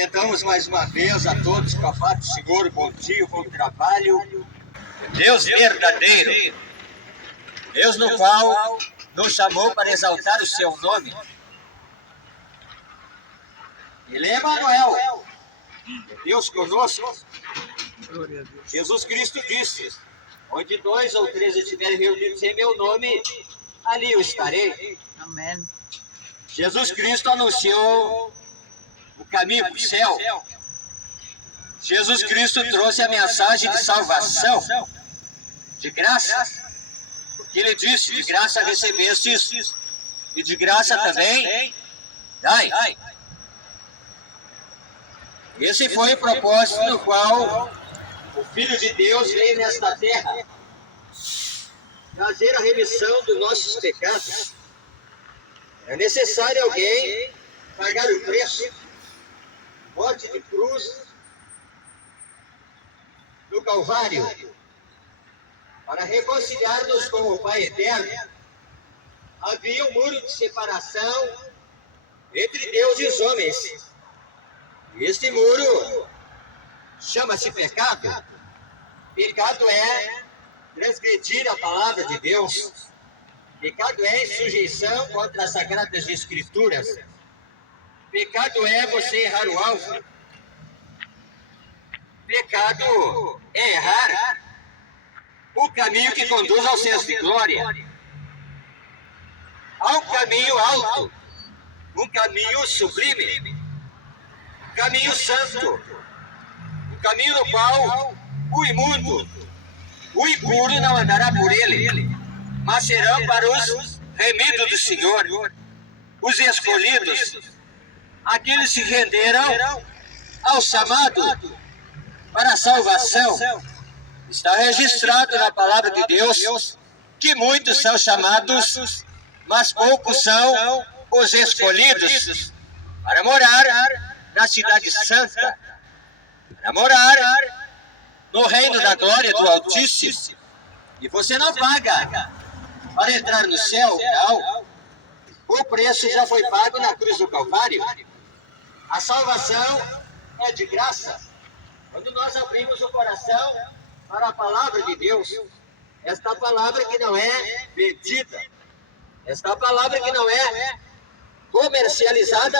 Cumprimentamos mais uma vez a todos com a paz do Senhor, bom dia, bom trabalho. Deus verdadeiro, Deus no qual nos chamou para exaltar o seu nome. Ele é Emanuel, Deus conosco. Jesus Cristo disse: onde 2 ou 3 estiverem reunidos em meu nome, ali eu estarei. Amém. Jesus Cristo anunciou o caminho para o céu. Jesus Cristo trouxe a mensagem de salvação, de graça. Que ele disse: de graça recebestes, e de graça também dai. Esse foi o propósito no qual o Filho de Deus veio nesta terra, trazer a remissão dos nossos pecados. É necessário alguém pagar o preço, morte de cruz, no Calvário, para reconciliar-nos com o Pai Eterno. Havia um muro de separação entre Deus e os homens. Este muro chama-se pecado. Pecado é transgredir a palavra de Deus. Pecado é insujeição contra as Sagradas Escrituras. Pecado é você errar o alvo. Pecado é errar o caminho que conduz aos céus de glória. Há um caminho alto, um caminho sublime, um caminho santo, um caminho no qual o imundo, o impuro não andará por ele, mas serão para os remidos do Senhor, os escolhidos, aqueles que renderam ao chamado para a salvação. Está registrado na palavra de Deus que muitos são chamados, mas poucos são os escolhidos para morar na cidade santa, para morar no reino da glória do Altíssimo. E você não paga para entrar no céu, não. O preço já foi pago na cruz do Calvário. A salvação é de graça. Quando nós abrimos o coração para a palavra de Deus, esta palavra que não é vendida, esta palavra que não é comercializada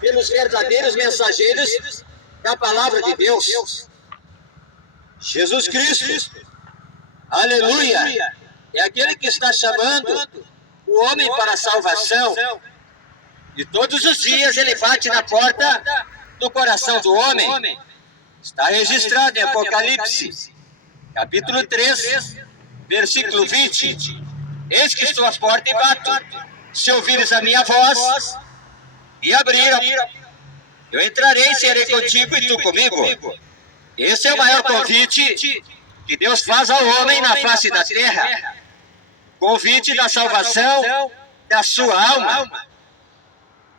pelos verdadeiros mensageiros da palavra de Deus. Jesus Cristo, aleluia, é aquele que está chamando o homem para a salvação. E todos os dias ele bate na porta do coração do homem. Está registrado em Apocalipse, capítulo 3, versículo 20. Eis que estou à porta e bato. Se ouvires a minha voz e abrir, eu entrarei e serei contigo e tu comigo. Esse é o maior convite que Deus faz ao homem na face da terra. Convite da salvação da sua alma.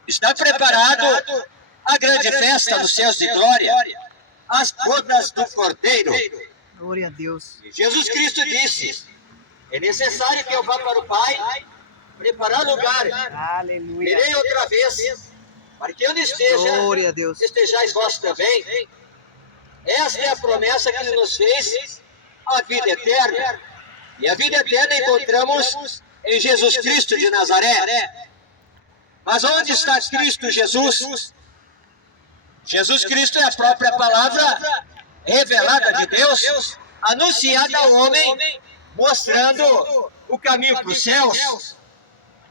Está preparado a grande festa nos céus de glória, as bodas do Cordeiro. Glória a Deus. Jesus Cristo disse: é necessário que eu vá para o Pai, preparar lugar. Aleluia. Virei outra vez, para que onde Glória a Deus. estejais vós também. Esta é a promessa que Ele nos fez, a vida eterna. E a vida eterna encontramos em Jesus Cristo de Nazaré. Mas onde está Cristo Jesus? Jesus Cristo é a própria palavra revelada de Deus, anunciada ao homem, mostrando o caminho para os céus,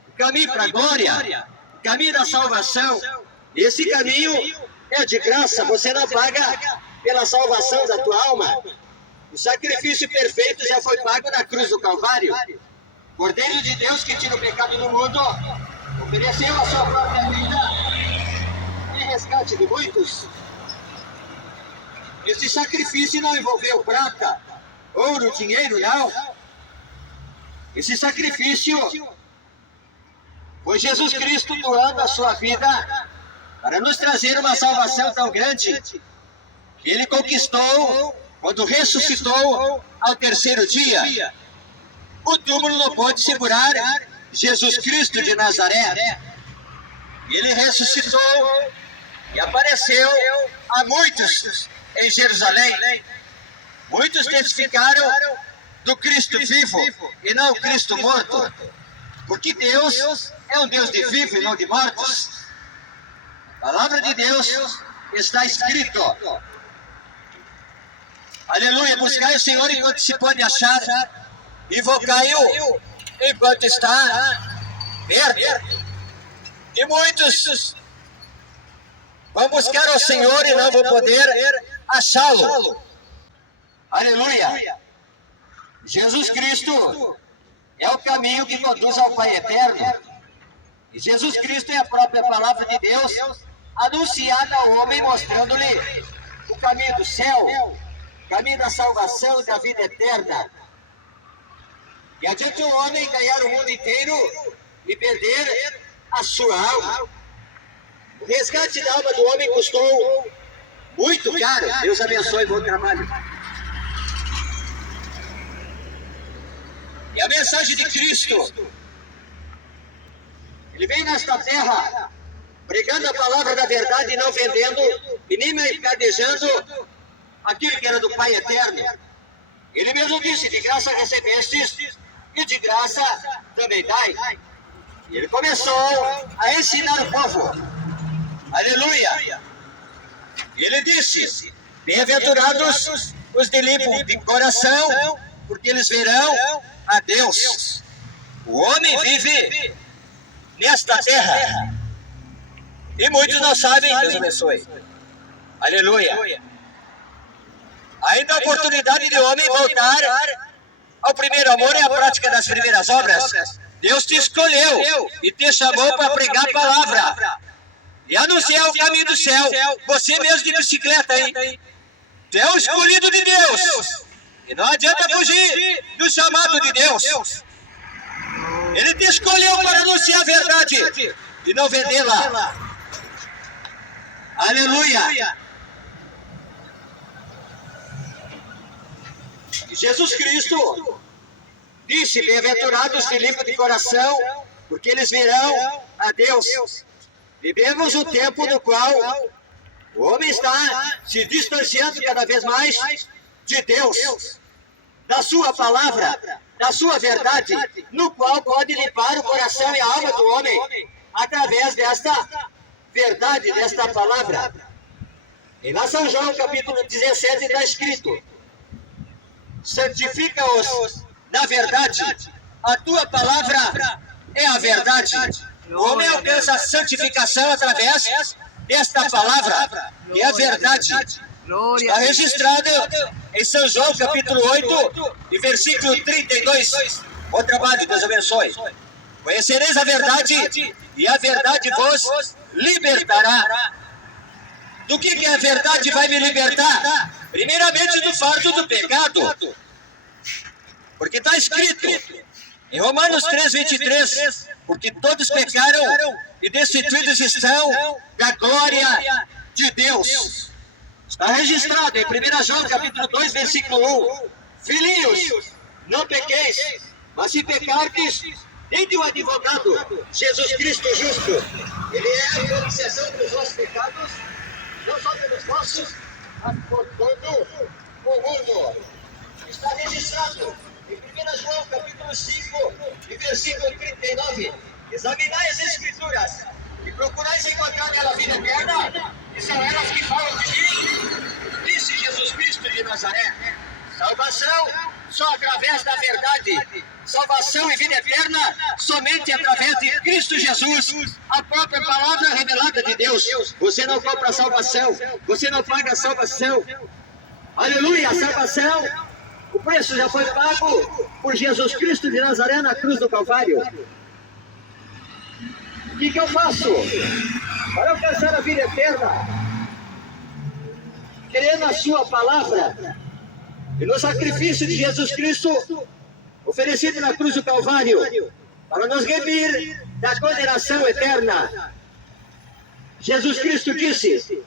o caminho para a glória, o caminho da salvação. Esse caminho é de graça, você não paga pela salvação da tua alma. O sacrifício perfeito já foi pago na cruz do Calvário. Cordeiro de Deus que tira o pecado do mundo, ofereceu a sua própria vida em resgate de muitos. Esse sacrifício não envolveu prata, ouro, dinheiro, não. Esse sacrifício foi Jesus Cristo doando a sua vida para nos trazer uma salvação tão grande que Ele conquistou quando ressuscitou ao terceiro dia. O túmulo não pôde segurar Jesus Cristo de Nazaré. Ele ressuscitou E apareceu a muitos em Jerusalém. Muitos testificaram do Cristo vivo e não o Cristo morto. Porque Deus é um Deus de vivos e não de mortos. A palavra de Deus está escrito. Aleluia, buscai o Senhor enquanto se pode achar, invocai-o enquanto está perto. E muitos vão buscar ao Senhor e não vão poder achá-lo. Aleluia. Jesus Cristo é o caminho que conduz ao Pai Eterno. E Jesus Cristo é a própria palavra de Deus anunciada ao homem, mostrando-lhe o caminho do céu, o caminho da salvação e da vida eterna. E adianta o homem ganhar o mundo inteiro e perder a sua alma. O resgate da alma do homem custou muito caro. Deus abençoe o bom trabalho. E a mensagem de Cristo, Ele vem nesta terra pregando a palavra da verdade e não vendendo e nem mercadejando aquilo que era do Pai Eterno. Ele mesmo disse: de graça recebestes e de graça também dai. E ele começou a ensinar o povo. Aleluia! Ele disse: bem-aventurados os de limpo de coração, porque eles verão a Deus. O homem vive nesta terra e muitos não sabem. Deus abençoe. Aleluia. Ainda a oportunidade de homem voltar ao primeiro amor e à prática das primeiras obras. Deus te escolheu e te chamou para pregar a palavra e anunciar o caminho do céu. Você mesmo de bicicleta, hein? Tu é o escolhido de Deus. E não adianta fugir do chamado de Deus. Ele te escolheu para anunciar a verdade e não vendê-la. Aleluia. E Jesus Cristo disse: bem-aventurados de limpo de coração, porque eles verão a Deus. Vivemos um tempo no qual o homem está se distanciando cada vez mais de Deus, da sua palavra, da sua verdade, no qual pode limpar o coração e a alma do homem através desta verdade, desta palavra. Em São João capítulo 17 está escrito: santifica-os na verdade, a tua palavra é a verdade. O homem alcança a santificação através desta palavra, que é a verdade. Está registrado em São João capítulo 8 e versículo 32. Bom trabalho, Deus abençoe. Conhecereis a verdade e a verdade vos libertará. Do que a verdade vai me libertar? Primeiramente do fardo do pecado. Porque está escrito em Romanos 3:23, porque todos pecaram e destituídos estão da glória de Deus. Está registrado em 1 João capítulo 2, versículo 1. Filhinhos, não pequeis, mas se pecardes, tende um advogado, Jesus Cristo justo. Ele é a propiciação dos vossos pecados, não só pelos vossos, mas por todo o mundo. Está registrado em 1 João capítulo 5 e versículo 39. Examinai as Escrituras e procurais encontrar nela a vida eterna, e são elas que falam de mim, disse Jesus Cristo de Nazaré. Salvação só através da verdade. Salvação e vida eterna somente através de Cristo Jesus, a própria palavra revelada de Deus. Você não compra a salvação, você não paga a salvação. Aleluia, a salvação, o preço já foi pago por Jesus Cristo de Nazaré na cruz do Calvário. O que eu faço para alcançar a vida eterna? Crer na sua palavra e no sacrifício de Jesus Cristo oferecido na cruz do Calvário para nos remir da condenação eterna. Jesus Cristo disse: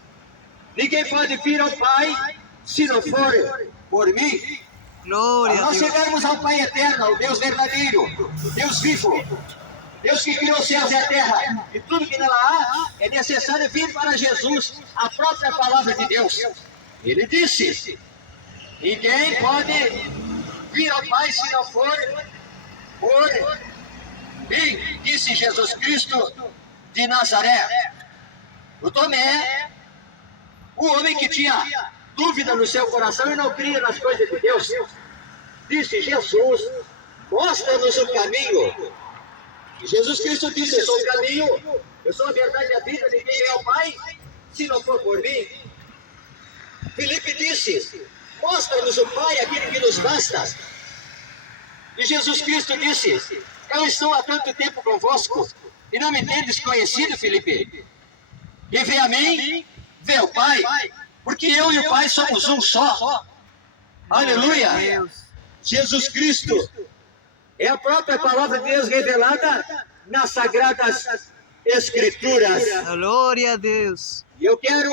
ninguém pode vir ao Pai se não for por mim. Glória a Nós Deus. chegarmos ao Pai eterno, ao Deus verdadeiro, o Deus vivo, Deus que criou os céus e a terra, e tudo que nela há, é necessário vir para Jesus, a própria palavra de Deus. Ele disse: ninguém pode vir ao Pai se não for por mim, disse Jesus Cristo de Nazaré. O Tomé, o homem que tinha dúvida no seu coração e não cria nas coisas de Deus, disse: Jesus, mostra-nos o caminho. E Jesus Cristo disse: eu sou o caminho, eu sou a verdade e a vida, ninguém vem ao Pai se não for por mim. Filipe disse: mostra-nos o Pai, aquele que nos basta. E Jesus Cristo disse: eu estou há tanto tempo convosco e não me tendes conhecido, Filipe. E vê a mim, vê o Pai, porque eu e o Pai somos um só. Aleluia! Deus. Jesus Cristo é a própria palavra de Deus revelada nas Sagradas Escrituras. Glória a Deus. E eu quero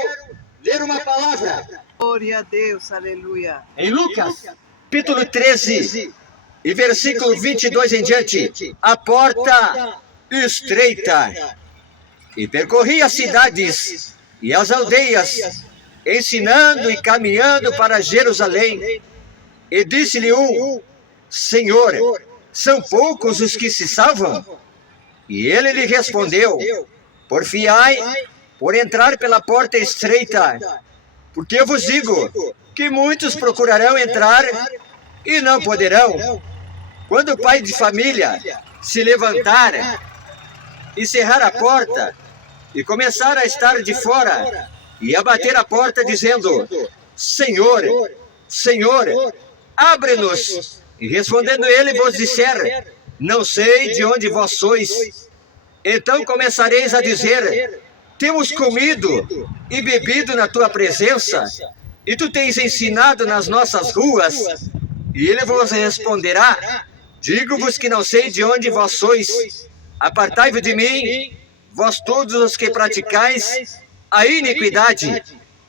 ler uma palavra Glória a Deus. Aleluia. em Lucas, capítulo 13, e versículo 22 em diante. A porta estreita. E percorria as cidades e as aldeias, ensinando e caminhando para Jerusalém. E disse-lhe um: Senhor, são poucos os que se salvam? E ele lhe respondeu: porfiai por entrar pela porta estreita, porque eu vos digo que muitos procurarão entrar e não poderão. Quando o pai de família se levantar e cerrar a porta e começar a estar de fora e a bater a porta dizendo: Senhor, Senhor, abre-nos. E respondendo ele vos disser: não sei de onde vós sois. Então começareis a dizer: temos comido e bebido na tua presença, e tu tens ensinado nas nossas ruas. E ele vos responderá: digo-vos que não sei de onde vós sois. Apartai-vos de mim, vós todos os que praticais a iniquidade.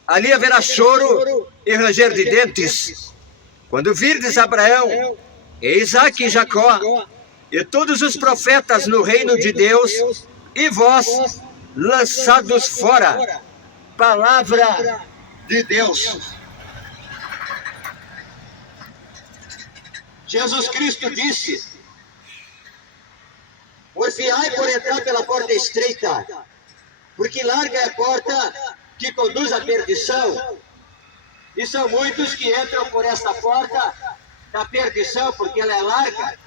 Ali haverá choro e ranger de dentes. Quando virdes Abraão, e Isaque e Jacó, e todos os profetas no reino de Deus, e vós lançados fora. Palavra de Deus. Jesus Cristo disse: porfiai por entrar pela porta estreita, porque larga é a porta que conduz à perdição, e são muitos que entram por esta porta da perdição, porque ela é larga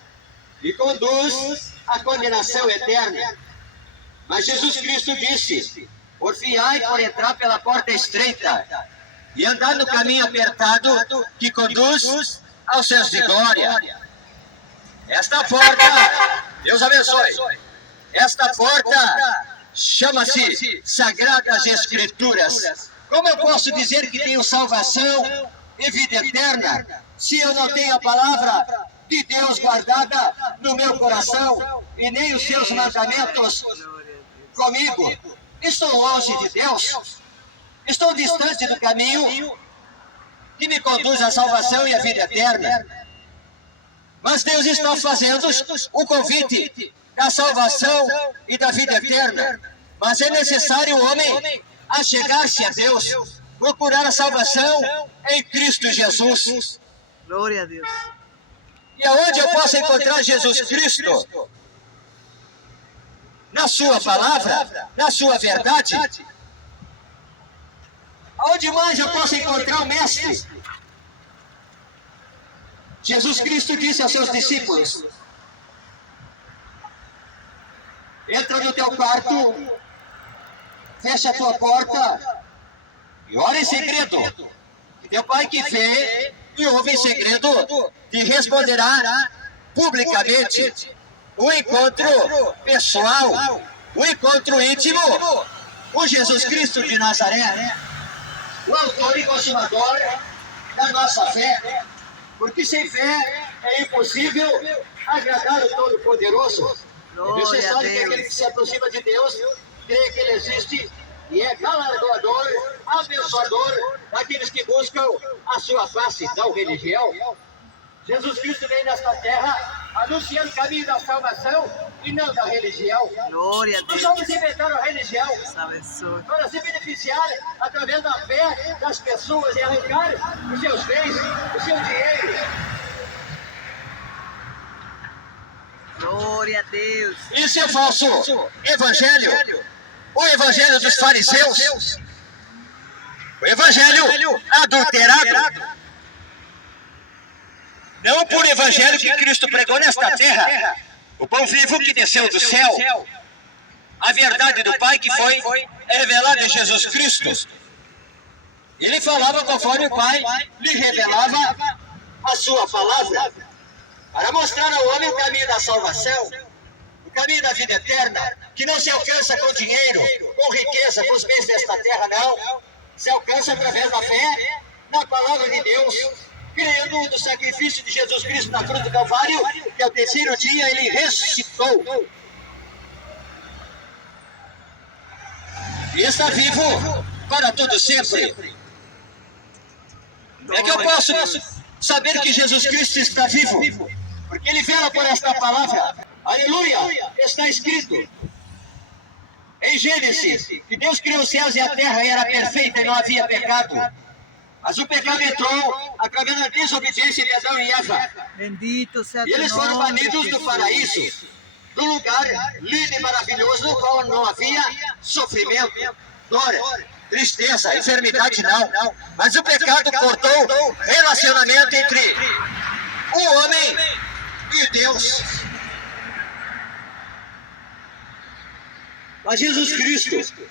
e conduz à condenação eterna. Mas Jesus Cristo disse: porfiai por entrar pela porta estreita e andar no caminho apertado que conduz aos céus de glória. Esta porta, Deus abençoe, esta porta chama-se Sagradas Escrituras. Como eu posso dizer que tenho salvação e vida eterna se eu não tenho a palavra de Deus guardada no meu coração e nem os seus mandamentos comigo? Estou longe de Deus, estou distante do caminho que me conduz à salvação e à vida eterna. Mas Deus está fazendo o convite da salvação e da vida eterna. Mas é necessário o homem achegar-se a Deus, procurar a salvação em Cristo Jesus. Glória a Deus. E aonde eu posso encontrar Jesus Cristo? Na sua palavra, na sua verdade. Aonde mais eu posso encontrar o Mestre? Jesus Cristo disse aos seus discípulos: entra no teu quarto, fecha a tua porta e ora em segredo. E teu pai que vê e ouve em segredo te responderá publicamente. O encontro pessoal, o encontro íntimo, o Jesus Cristo de Nazaré, o autor e consumador da nossa fé. Porque sem fé é impossível agradar o Todo-Poderoso. É necessário que aquele que se aproxima de Deus creia que Ele existe e é galardoador, abençoador daqueles que buscam a sua face, não religião. Jesus Cristo veio nesta terra anunciando o caminho da salvação e não da religião. Glória a Os Deus. homens inventaram a religião Abençoe. para se beneficiar através da fé das pessoas e arrancar os seus bens, o seu dinheiro. Glória a Deus. Isso é falso evangelho. O evangelho dos fariseus. O evangelho adulterado. Não por evangelho que Cristo pregou nesta terra. O pão vivo que desceu do céu. A verdade do Pai que foi revelada em Jesus Cristo. Ele falava conforme o Pai lhe revelava A sua palavra para mostrar ao homem o caminho da salvação, o caminho da vida eterna, que não se alcança com dinheiro, com riqueza, com os bens desta terra, não. Se alcança através da fé na palavra de Deus, crendo no sacrifício de Jesus Cristo na cruz do Calvário, que ao terceiro dia ele ressuscitou. e está vivo para todo sempre. É que eu posso saber que Jesus Cristo está vivo, Porque ele vela por esta palavra. Aleluia! Está escrito em Gênesis que Deus criou os céus e a terra e era perfeita e não havia pecado. Mas o pecado entrou através da desobediência de Adão e Eva. Bendito sea E tu eles foram nombre, banidos do Jesús. paraíso, do lugar lindo e maravilhoso, no qual não havia sofrimento, dor, tristeza, enfermidade não. Mas o pecado cortou o relacionamento entre o homem e Deus. Mas Jesus Cristo,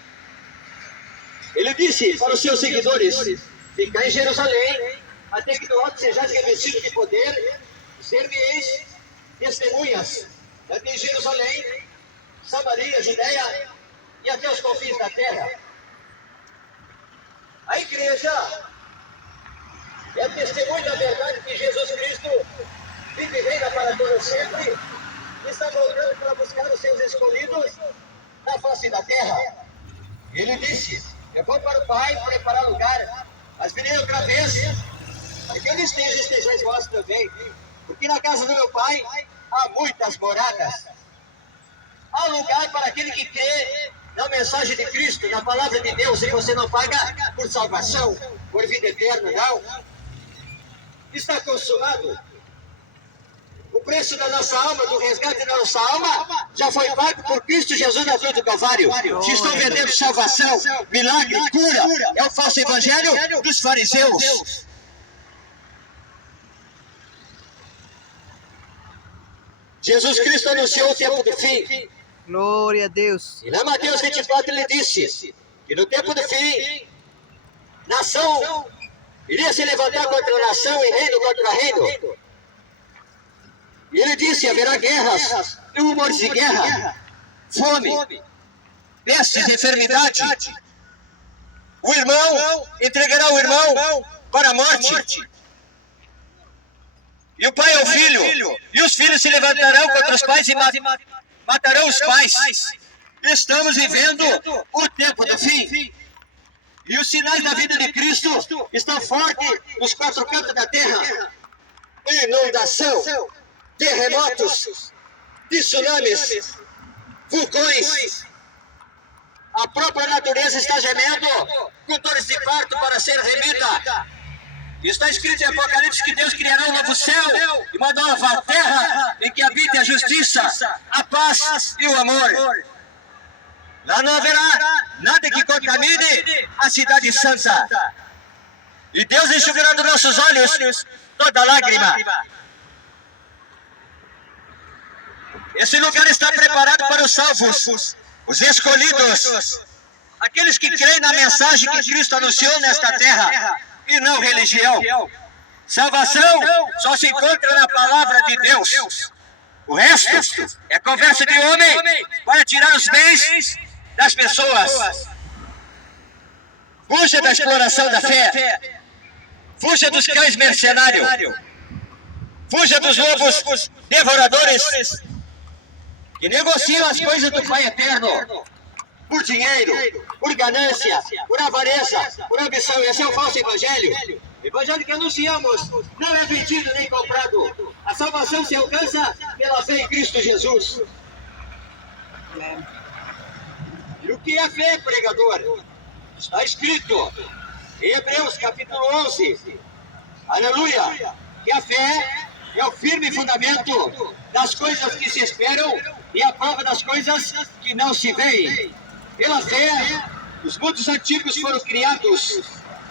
ele disse para os seus seguidores: ficai em Jerusalém, até que do alto sejais revestidos de poder, ser-me-eis testemunhas, até em Jerusalém, Samaria, Judeia e até os confins da terra. A igreja é testemunho da verdade que Jesus Cristo vive e reina para todo sempre, e está voltando para buscar os seus escolhidos na face da terra. Ele disse: eu vou para o Pai preparar lugar, mas virei outra vez, para que ele estejais vós também, porque na casa do meu Pai há muitas moradas. Há lugar para aquele que crê na mensagem de Cristo, na palavra de Deus, e você não paga por salvação, por vida eterna, não. Está consumado. O preço da nossa alma, do resgate da nossa alma, já foi pago por Cristo Jesus na cruz do Calvário. Se estão vendendo salvação, milagre, cura, É o falso evangelho dos fariseus. Jesus Cristo anunciou o tempo do fim. Glória a Deus. E lá Mateus 24 ele disse que no tempo do fim, nação iria se levantar contra nação e reino contra reino. E ele disse: haverá guerras e rumores de guerra, Fome, pestes, enfermidade. O irmão entregará o irmão para a morte. E o pai ao filho. E os filhos se levantarão contra os pais e matarão os pais. Estamos vivendo o tempo do fim. e os sinais da vida de Cristo estão fortes nos quatro cantos da terra. Inundação, terremotos, tsunamis, vulcões. A própria natureza está gemendo com dores de parto para ser remida. Está escrito em Apocalipse que Deus criará um novo céu e uma nova terra em que habite a justiça, a paz e o amor. Lá não haverá nada que contamine a cidade santa. E Deus enxugará dos nossos olhos toda lágrima. Esse lugar está preparado para os salvos, os escolhidos, aqueles que creem na mensagem que Cristo anunciou nesta terra, e não religião. Salvação só se encontra na palavra de Deus. O resto é conversa de homem para tirar os bens das pessoas. Fuja da exploração da fé. Fuja dos cães mercenários. Fuja dos lobos devoradores que negociam as coisas do Pai eterno Por dinheiro, por ganância, por avareza, por ambição. Esse é o falso evangelho. O evangelho que anunciamos não é vendido nem comprado. A salvação se alcança pela fé em Cristo Jesus. Amém. E o que é fé, pregador? Está escrito em Hebreus capítulo 11. Aleluia! Que a fé é o firme fundamento das coisas que se esperam e a prova das coisas que não se veem. Pela fé, os mundos antigos foram criados.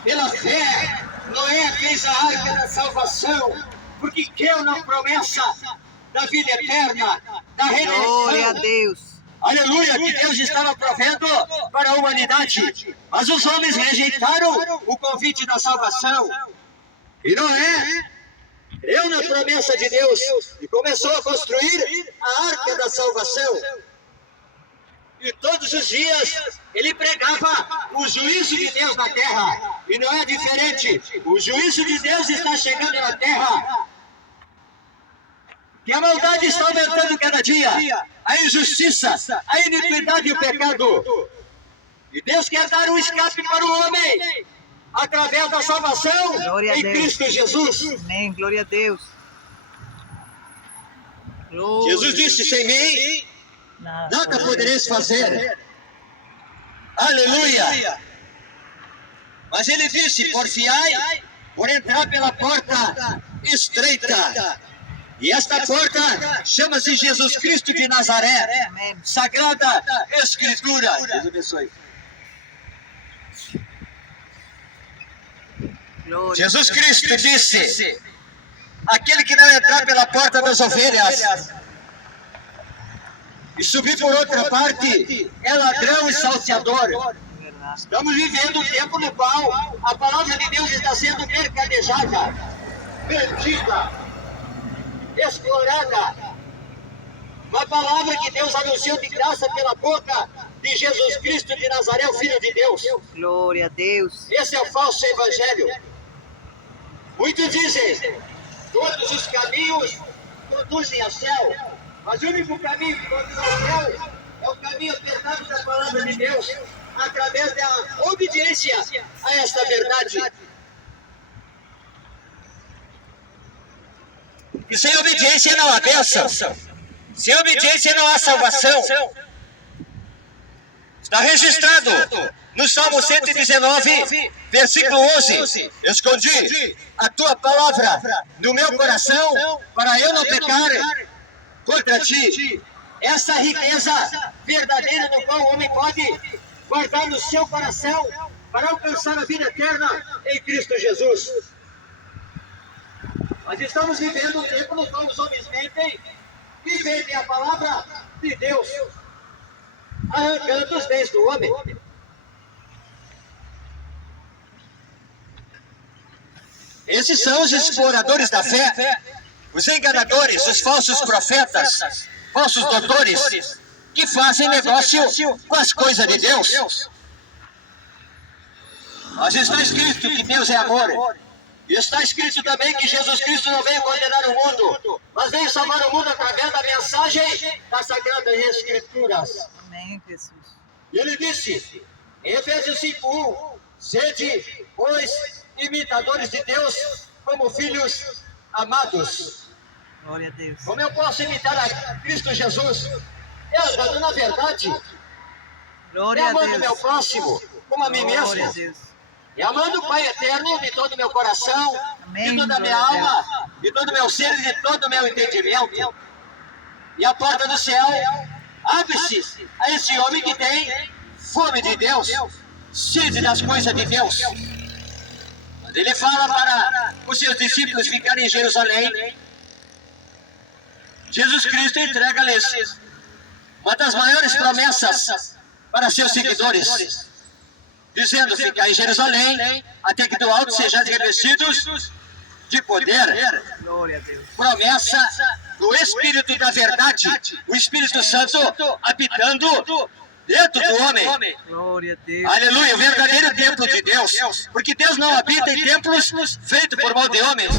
Pela fé, Noé fez a arca da salvação, porque creu na promessa da vida eterna, da Glória a redenção. Deus. Aleluia, que Deus estava provendo para a humanidade. Mas os homens rejeitaram o convite da salvação. E Noé creu na promessa de Deus e começou a construir a arca da salvação. E todos os dias ele pregava o juízo de Deus na terra. E não é diferente. O juízo de Deus está chegando na terra. Que a maldade está aumentando cada dia. A injustiça, a iniquidade e o pecado. E Deus quer dar um escape para o homem através da salvação Glória a em Deus. Cristo Jesus. Amém. Glória a Deus. Glória Jesus disse: sem mim nada podereis fazer. Aleluia! Mas ele disse: porfiai por entrar pela porta estreita. E esta porta chama-se Jesus Cristo de Nazaré. Amém. Sagrada Escritura. Deus abençoe. Glória. Jesus Cristo disse: aquele que não entrar pela porta das ovelhas e subir por outra parte é ladrão e salteador. Verdade. Estamos vivendo um tempo no qual a palavra de Deus está sendo mercadejada, vendida, explorada. Uma palavra que Deus anunciou de graça pela boca de Jesus Cristo de Nazaré, o Filho de Deus. Glória a Deus. Esse é o falso evangelho. Muitos dizem: todos os caminhos conduzem ao céu, mas o único caminho que conduz ao céu é o caminho apertado da palavra de Deus, através da obediência a esta verdade. E sem obediência não há bênção. Sem obediência não há salvação. Está registrado no Salmo 119, versículo 11. Escondi a tua palavra no meu coração para eu não pecar contra ti. Essa riqueza verdadeira no qual o homem pode guardar no seu coração para alcançar a vida eterna em Cristo Jesus. Nós estamos vivendo um tempo no qual os homens mentem e vendem a palavra de Deus, arrancando os bens do homem. Esses são os exploradores da fé, os enganadores, os falsos profetas, falsos doutores, que fazem negócio com as coisas de Deus. Mas está escrito que Deus é amor. E está escrito também que Jesus Cristo não veio condenar o mundo, mas veio salvar o mundo através da mensagem das Sagradas Escrituras. Amém, Jesus. E ele disse, em Efésios 5:1, sede, pois, imitadores de Deus, como filhos amados. Glória a Deus. Como eu posso imitar a Cristo Jesus? Eu, na verdade, Glória a amando meu Deus. próximo como a mim Glória a mesmo. Deus. E amando o Pai Eterno de todo o meu coração, Amém, de toda a minha glória a alma, de todo o meu ser e de todo o meu entendimento. E a porta do céu abre-se a esse homem que tem fome de Deus, sede das coisas de Deus. Quando ele fala para os seus discípulos ficarem em Jerusalém, Jesus Cristo entrega-lhes uma das maiores promessas para seus seguidores, dizendo: ficar em Jerusalém até que do alto sejais revestidos de poder. Glória a Deus. Promessa do Espírito da verdade, o Espírito Santo habitando dentro do homem. Glória a Deus. Aleluia, o verdadeiro templo de Deus, porque Deus não habita em templos feitos por mão de homens.